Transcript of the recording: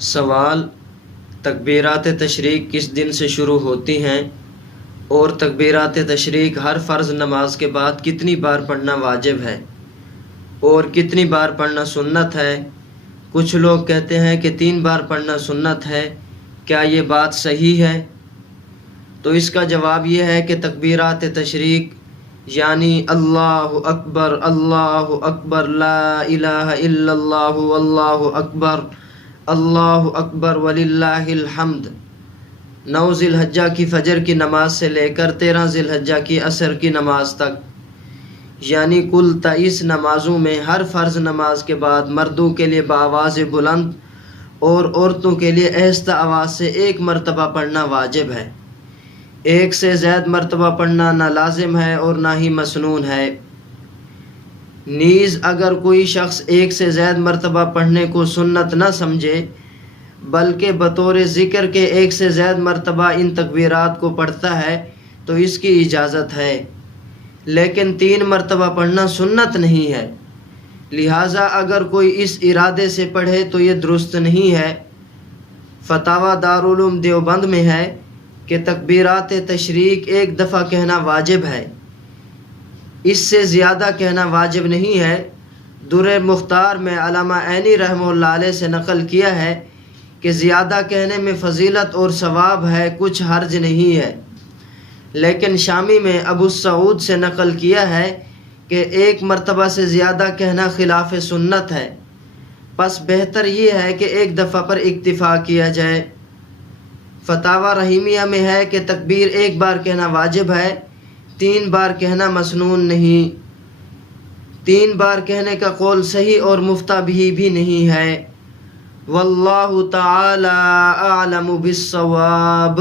سوال: تکبیرات تشریق کس دن سے شروع ہوتی ہیں اور تکبیرات تشریق ہر فرض نماز کے بعد کتنی بار پڑھنا واجب ہے اور کتنی بار پڑھنا سنت ہے؟ کچھ لوگ کہتے ہیں کہ 3 بار پڑھنا سنت ہے، کیا یہ بات صحیح ہے؟ تو اس کا جواب یہ ہے کہ تکبیرات تشریق یعنی اللہ اکبر لا الہ الا اللہ اللہ اکبر وللہ الحمد 9 ذی الحجہ کی فجر کی نماز سے لے کر 13 ذی الحجہ کی عصر کی نماز تک، یعنی کل 23 نمازوں میں ہر فرض نماز کے بعد مردوں کے لیے بآواز بلند اور عورتوں کے لیے آہستہ آواز سے 1 مرتبہ پڑھنا واجب ہے۔ 1 سے زائد مرتبہ پڑھنا نہ لازم ہے اور نہ ہی مسنون ہے۔ نیز اگر کوئی شخص 1 سے زائد مرتبہ پڑھنے کو سنت نہ سمجھے بلکہ بطور ذکر کے 1 سے زائد مرتبہ ان تکبیرات کو پڑھتا ہے تو اس کی اجازت ہے، لیکن 3 مرتبہ پڑھنا سنت نہیں ہے، لہٰذا اگر کوئی اس ارادے سے پڑھے تو یہ درست نہیں ہے۔ فتاوی دارالعلوم دیوبند میں ہے کہ تکبیرات تشریق 1 دفعہ کہنا واجب ہے، اس سے زیادہ کہنا واجب نہیں ہے۔ در مختار میں علامہ عینی رحمہ اللہ علیہ سے نقل کیا ہے کہ زیادہ کہنے میں فضیلت اور ثواب ہے، کچھ حرج نہیں ہے، لیکن شامی میں ابو سعود سے نقل کیا ہے کہ 1 مرتبہ سے زیادہ کہنا خلاف سنت ہے، پس بہتر یہ ہے کہ 1 دفعہ پر اکتفا کیا جائے۔ فتاوی رحیمیہ میں ہے کہ تکبیر 1 بار کہنا واجب ہے، 3 بار کہنا مسنون نہیں۔ 3 بار کہنے کا قول صحیح اور مفتہ بھی نہیں ہے۔ واللہ تعالی اعلم بالصواب۔